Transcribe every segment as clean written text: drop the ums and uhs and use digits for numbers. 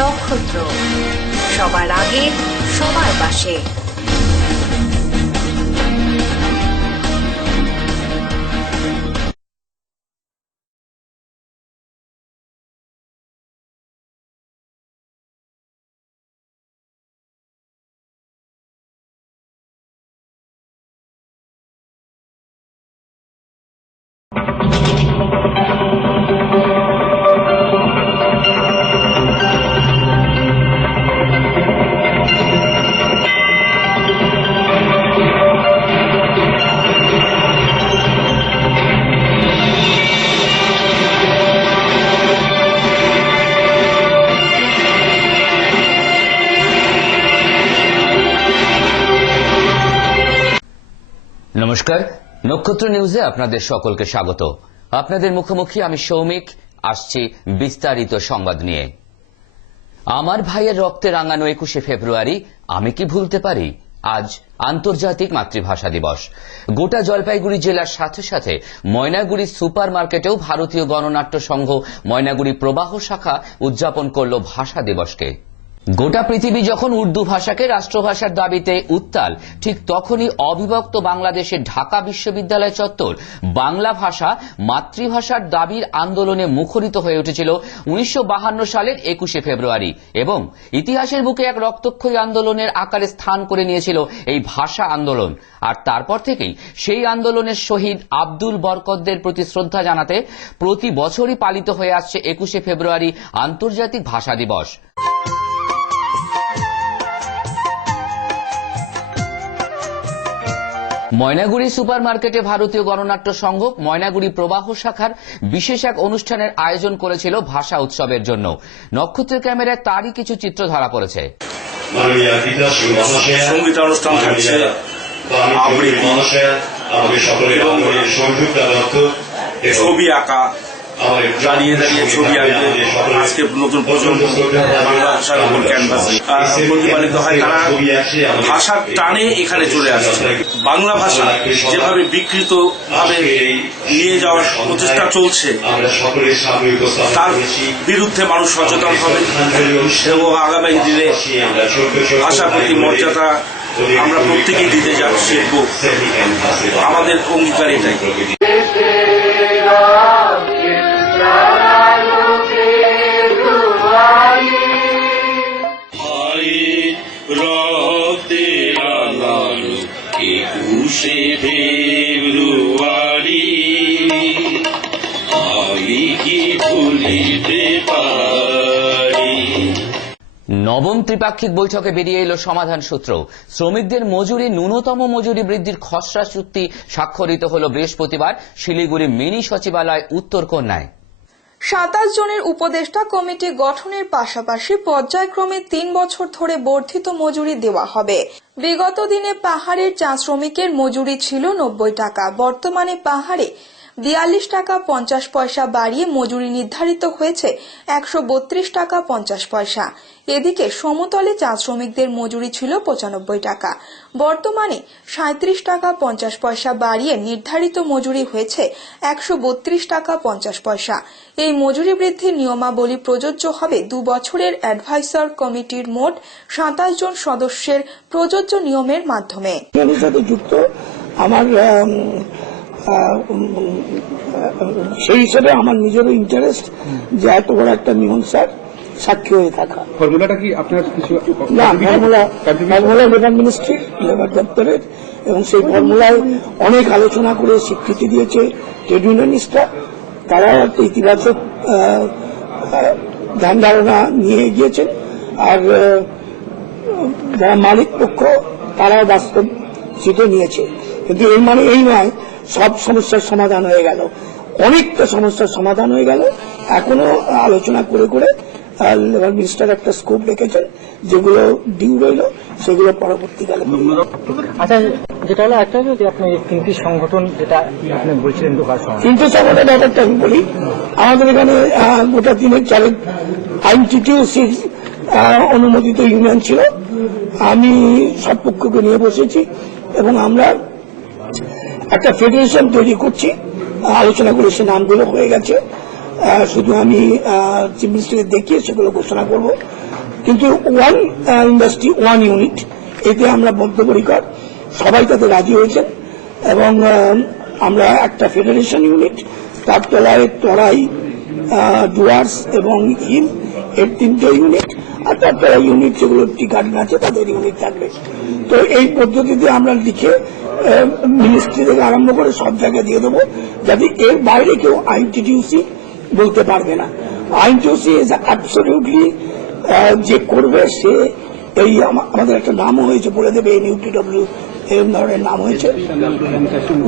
নক্ষত্র, সবার আগে সবার পাশে। নমস্কার, নক্ষত্র নিউজে আপনাদের সকলকে স্বাগত। আপনাদের মুখোমুখি আমি সৌমিক, আসছি বিস্তারিত সংবাদ নিয়ে। আমার ভাইয়ের রক্তে রাঙানো 21শে ফেব্রুয়ারি আমি কি ভুলতে পারি? আজ আন্তর্জাতিক মাতৃভাষা দিবস। গোটা জলপাইগুড়ি জেলার সাথে সাথে ময়নাগুড়ি সুপার মার্কেটেও ভারতীয় গণনাট্য সংঘ ময়নাগুড়ি প্রবাহ শাখা উদযাপন করল ভাষা দিবসকে। গোটা পৃথিবী যখন উর্দু ভাষাকে রাষ্ট্রভাষার দাবিতে উত্তাল, ঠিক তখনই অবিভক্ত বাংলাদেশের ঢাকা বিশ্ববিদ্যালয় চত্বর বাংলা ভাষা মাতৃভাষার দাবির আন্দোলনে মুখরিত হয়ে উঠেছিল 1952 সালের 21শে ফেব্রুয়ারি, এবং ইতিহাসের বুকে এক রক্তক্ষয়ী আন্দোলনের আকারে স্থান করে নিয়েছিল এই ভাষা আন্দোলন। আর তারপর থেকেই সেই আন্দোলনের শহীদ আব্দুল বরকতদের প্রতি শ্রদ্ধা জানাতে প্রতি বছরই পালিত হয়ে আসছে 21শে ফেব্রুয়ারি আন্তর্জাতিক ভাষা দিবস। ময়নাগুড়ি সুপার মার্কেটে ভারতীয় গণনাট্য সংঘ ময়নাগুড়ি প্রবাহ শাখার বিশেষ এক অনুষ্ঠানের আয়োজন করেছিল ভাষা উৎসবের জন্য। নক্ষত্রের ক্যামেরায় তারই কিছু চিত্র ধরা পড়েছে। সঙ্গীত অনুষ্ঠান থাকছে, ছবি আঁকা, দাঁড়িয়ে দাঁড়িয়ে ছবি আঁকবে। আজকে নতুন প্রজন্ম বাংলা ভাষার উপর ক্যানভাসে প্রতিপালিত হয়, তারা ভাষার টানে এখানে চলে আসছে। বাংলা ভাষা যেভাবে বিকৃত ভাবে নিয়ে যাওয়ার প্রচেষ্টা চলছে, তার বিরুদ্ধে মানুষ সচেতন হবে এবং আগামী দিনে ভাষার প্রতি মর্যাদা আমরা প্রত্যেকেই দিতে শিখব। আমাদের অঙ্গীকার এটাই। নবম ত্রিপাক্ষিক বৈঠকে বেরিয়ে এলো সমাধান সূত্র। শ্রমিকদের মজুরি, ন্যূনতম মজুরি বৃদ্ধির খসড়া চুক্তি স্বাক্ষরিত হল বৃহস্পতিবার শিলিগুড়ি মিনি সচিবালয় উত্তরকন্যায়। 27 জনের উপদেষ্টা কমিটি গঠনের পাশাপাশি পর্যায়ক্রমে 3 বছর ধরে বর্ধিত মজুরি দেওয়া হবে। বিগত দিনে পাহাড়ের চা শ্রমিকের মজুরি ছিল 90 টাকা, বর্তমানে পাহাড়ে 42 টাকা 50 পয়সা বাড়িয়ে মজুরি নির্ধারিত হয়েছে 132 টাকা 50 পয়সা। এদিকে সমতলে চা শ্রমিকদের মজুরি ছিল 95 টাকা, বর্তমানে 37 টাকা 50 পয়সা বাড়িয়ে নির্ধারিত মজুরি হয়েছে 132 টাকা 50 পয়সা। এই মজুরি বৃদ্ধির নিয়মাবলী প্রযোজ্য হবে 2 বছরের অ্যাডভাইসর কমিটির মোট 27 জন সদস্যের প্রযোজ্য নিয়মের মাধ্যমে। আমার সেই হিসেবে আমার নিজেরও ইন্টারেস্ট যে এত বড় একটা মীমাংসার সাক্ষী হয়ে থাকা। ফর্মুলাটা কি আপনার কিছু না? ফর্মুলা লেবার মিনিস্ট্রি, লেবার দপ্তরের, এবং সেই ফর্মুলায় অনেক আলোচনা করে স্বীকৃতি দিয়েছে ট্রেড ইউনিয়নিস্টরা। তারা একটা ইতিবাচক ধ্যান ধারণা নিয়ে গিয়েছেন, আর যারা মালিক পক্ষ তারাও বাস্তব চিঠি নিয়েছে। কিন্তু এর মানে এই নয় সব সমস্যার সমাধান হয়ে গেল। অনেকটা সমস্যার সমাধান হয়ে গেল। এখনো আলোচনা করে করে লেবার মিনিস্টার একটা স্কোপ রেখেছেন, যেগুলো ডিউ রইল সেগুলো পরবর্তীকালে। আচ্ছা, যেটা হলো একটা যে আপনি 3টি সংগঠন যেটা আপনি বলছিলেন, 3টে সংগঠন ব্যাপারটা আমি বলি। আমাদের এখানে গোটা 3-4 আইনটিটিউসির অনুমোদিত ইউনিয়ন ছিল। আমি সব পক্ষকে নিয়ে বসেছি এবং আমরা একটা ফেডারেশন তৈরি করছি। আলোচনা করে সে নামগুলো হয়ে গেছে। শুধু আমি চিফ মিনিস্টারকে দেখিয়ে সেগুলো ঘোষণা করব। কিন্তু ওয়ান ইন্ডাস্ট্রি ওয়ান ইউনিট, এতে আমরা বদ্ধপরিকর, সবাই তাতে রাজি হয়েছেন এবং আমরা একটা ফেডারেশন ইউনিট, তার তলায় তরাই, ডুয়ার্স এবং হিল, এর 3টে ইউনিট, আর তার তলায় ইউনিট যেগুলো টি গার্ডেন আছে তাদের ইউনিট থাকবে। তো এই পদ্ধতিতে আমরা লিখে মিনিস্ট্রি থেকে আরম্ভ করে সব জায়গায় দিয়ে দেবো, যাতে এর বাইরে কেউ আইএনটিটিউসি বলতে পারবে না। আইএনটিটিউসি ইজ অ্যাবসলিউটলি, যে করবে সে, এই আমাদের একটা নামও হয়েছে, বলে দেবে এনইউটিডব্লিউ, এরকম ধরনের নাম হয়েছে,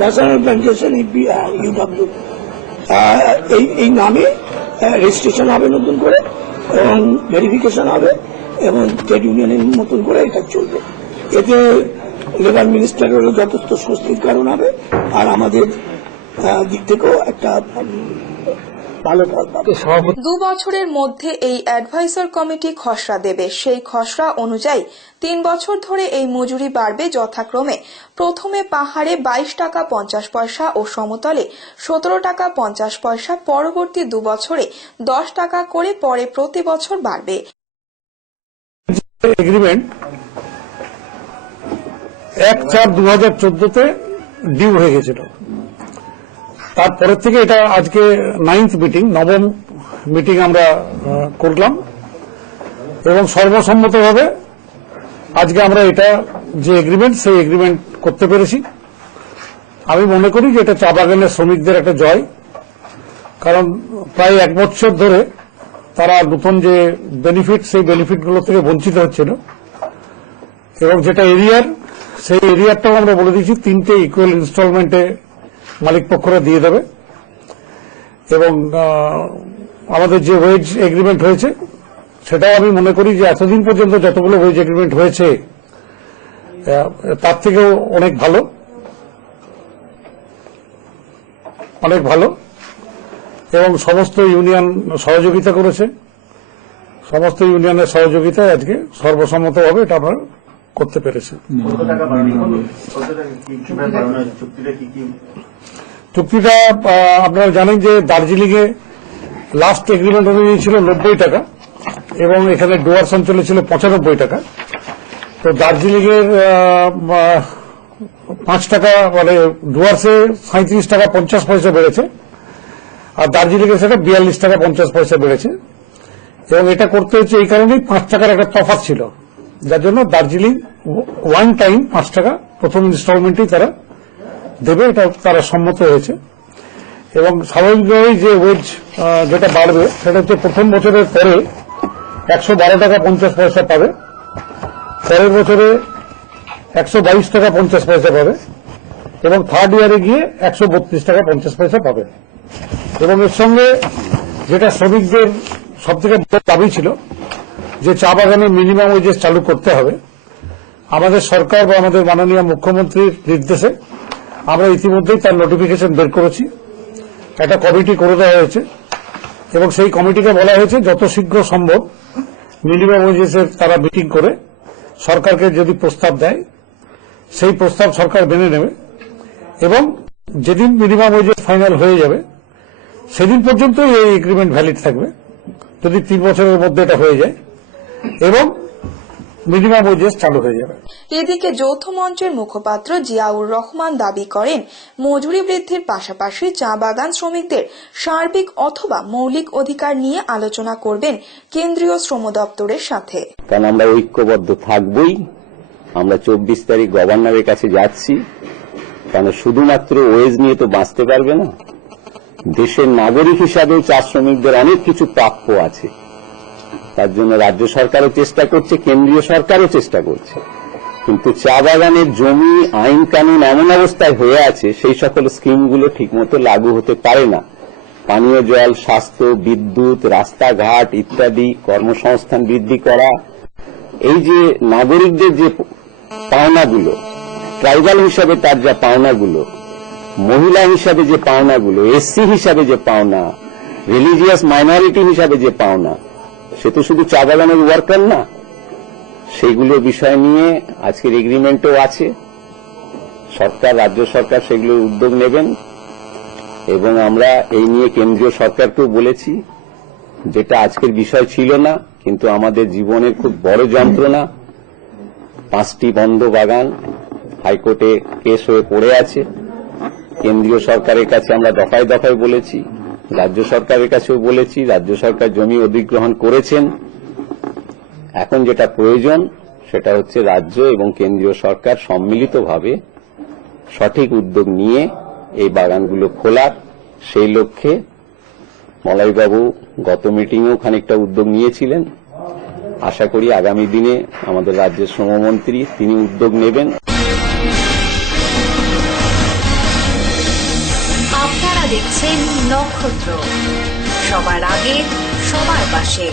ন্যাশনাল প্ল্যান্টেশন ইউডব্লিউ, এই নামে রেজিস্ট্রেশন হবে নতুন করে এবং ভেরিফিকেশন হবে এবং ট্রেড ইউনিয়নের মতন করে এটা চলবে। এতে লেবার মিনিস্টারেরও যথেষ্ট স্বস্তির কারণ হবে, আর আমাদের দিক থেকেও একটা ভালো ফল পাবে। 2 বছরের মধ্যে এই অ্যাডভাইসর কমিটি খসড়া দেবে। সেই খসড়া অনুযায়ী 3 বছর ধরে এই মজুরি বাড়বে যথাক্রমে প্রথমে পাহাড়ে 22 টাকা 50 পয়সা ও সমতলে 17 টাকা 50 পয়সা, পরবর্তী 2 বছরে 10 টাকা করে, পরে প্রতি বছর বাড়বে। এগ্রিমেন্ট 1/4/2014 ডিউ হয়ে গেছিল, তারপরের থেকে এটা আজকে 9th মিটিং, 9ম মিটিং আমরা করলাম এবং সর্বসম্মতভাবে আজকে আমরা এটা যে এগ্রিমেন্ট, সেই এগ্রিমেন্ট করতে পেরেছি। আমি মনে করি যে এটা চা বাগানের শ্রমিকদের একটা জয়, কারণ প্রায় 1 বছর ধরে তারা নতুন যে বেনিফিট, সেই বেনিফিটগুলো থেকে বঞ্চিত হচ্ছিল এবং যেটা এরিয়ার, সেই এরিয়ারটাও আমরা বলে দিয়েছি 3টে ইকুয়াল ইনস্টলমেন্টে মালিক পক্ষরা দিয়ে দেবে। এবং আমাদের যে ওয়েজ এগ্রিমেন্ট হয়েছে সেটাও আমি মনে করি যে এতদিন পর্যন্ত যতগুলো ওয়েজ এগ্রিমেন্ট হয়েছে তার থেকেও অনেক ভালো, অনেক ভালো। এবং সমস্ত ইউনিয়ন সহযোগিতা করেছে, সমস্ত ইউনিয়নের সহযোগিতায় আজকে সর্বসম্মতভাবে এটা আমরা করতে পেরেছি। চুক্তিটা আপনারা জানেন যে দার্জিলিং এ লাস্ট এগ্রিমেন্ট অনুযায়ী ছিল 90 টাকা এবং এখানে ডুয়ার্স অঞ্চলে ছিল 95 টাকা। তো দার্জিলিং এর 5 টাকা, মানে ডুয়ার্সে 37 টাকা 50 পয়সা বেড়েছে, আর দার্জিলিং এর সেটা 42 টাকা 50 পয়সা বেড়েছে। এবং এটা করতে হচ্ছে এই কারণেই 5 টাকার একটা তফাৎ ছিল, যার জন্য দার্জিলিং ওয়ান টাইম 5 টাকা প্রথম ইনস্টলমেন্টেই তারা দেবে, এটা তারা সম্মত হয়েছে। এবং স্বাভাবিকভাবেই যে ওয়েজ যেটা বাড়বে সেটা হচ্ছে প্রথম বছরের পরে 112 টাকা 50 পয়সা পাবে, পরের বছরে 122 টাকা 50 পয়সা পাবে এবং থার্ড ইয়ারে গিয়ে 132 টাকা 50 পয়সা পাবে। এবং এর সঙ্গে যেটা শ্রমিকদের সবথেকে বড় দাবি ছিল যে চা বাগানে মিনিমাম ওয়েজেস চালু করতে হবে, আমাদের সরকার বা আমাদের মাননীয় মুখ্যমন্ত্রীর নির্দেশে আমরা ইতিমধ্যেই তার নোটিফিকেশন বের করেছি, একটা কমিটি করে দেওয়া হয়েছে এবং সেই কমিটিকে বলা হয়েছে যত শীঘ্র সম্ভব মিনিমাম ওয়েজেসের তারা মিটিং করে সরকারকে যদি প্রস্তাব দেয় সেই প্রস্তাব সরকার মেনে নেবে এবং যেদিন মিনিমাম ওয়েজেস ফাইনাল হয়ে যাবে সেদিন পর্যন্ত এই এগ্রিমেন্ট ভ্যালিড থাকবে, যদি 3 বছরের মধ্যে এটা হয়ে যায় এবং মিনিমাম ওয়েজেস চালু হয়ে যাবে। এদিকে যৌথ মঞ্চের মুখপাত্র জিয়াউর রহমান দাবি করেন, মজুরি বৃদ্ধির পাশাপাশি চা বাগান শ্রমিকদের সার্বিক অথবা মৌলিক অধিকার নিয়ে আলোচনা করবেন কেন্দ্রীয় শ্রম দপ্তরের সাথে। কারণ আমরা ঐক্যবদ্ধ থাকবই। আমরা 24 তারিখ গভর্নরের কাছে যাচ্ছি, কারণ শুধুমাত্র ওয়েজ নিয়ে তো বাঁচতে পারবে না। দেশের নাগরিক হিসাবে চা শ্রমিকদের অনেক কিছু প্রাপ্য আছে, তার জন্য রাজ্য সরকারও চেষ্টা করছে, কেন্দ্রীয় সরকারও চেষ্টা করছে। কিন্তু চা বাগানের জমি, আইন কানুন এমন অবস্থায় হয়ে আছে সেই সকল স্কিমগুলো ঠিকমতো লাগু হতে পারে না। পানীয় জল, স্বাস্থ্য, বিদ্যুৎ, রাস্তাঘাট ইত্যাদি, কর্মসংস্থান বৃদ্ধি করা, এই যে নাগরিকদের যে পাওনাগুলো, ট্রাইবাল হিসাবে তার যা পাওনাগুলো, মহিলা হিসাবে যে পাওনাগুলো, এসসি হিসাবে যে পাওনা, রিলিজিয়াস মাইনরিটি হিসাবে যে পাওনা, সে তো শুধু চা বাগানের ওয়ার্কার না। সেইগুলো বিষয় নিয়ে আজকের এগ্রিমেন্টও আছে। সরকার, রাজ্য সরকার সেগুলোর উদ্যোগ নেবেন এবং আমরা এই নিয়ে কেন্দ্রীয় সরকারকেও বলেছি যেটা আজকের বিষয় ছিল না, কিন্তু আমাদের জীবনের খুব বড় যন্ত্রণা। 5টি বন্ধ বাগান হাইকোর্টে কেস হয়ে পড়ে আছে। কেন্দ্রীয় সরকারের কাছে আমরা দফায় দফায় বলেছি, রাজ্য সরকারের কাছেও বলেছি, রাজ্য সরকার জমি অধিগ্রহণ করেছেন। এখন যেটা প্রয়োজন সেটা হচ্ছে রাজ্য এবং কেন্দ্রীয় সরকার সম্মিলিতভাবে সঠিক উদ্যোগ নিয়ে এই বাগানগুলো খোলার। সেই লক্ষ্যে মলয়বাবু গত মিটিংয়েও খানিকটা উদ্যোগ নিয়েছিলেন। আশা করি আগামী দিনে আমাদের রাজ্যের শ্রমমন্ত্রী তিনি উদ্যোগ নেবেন। আপনারা দেখছেন নক্ষত্র, সবার আগে সবার পাশে।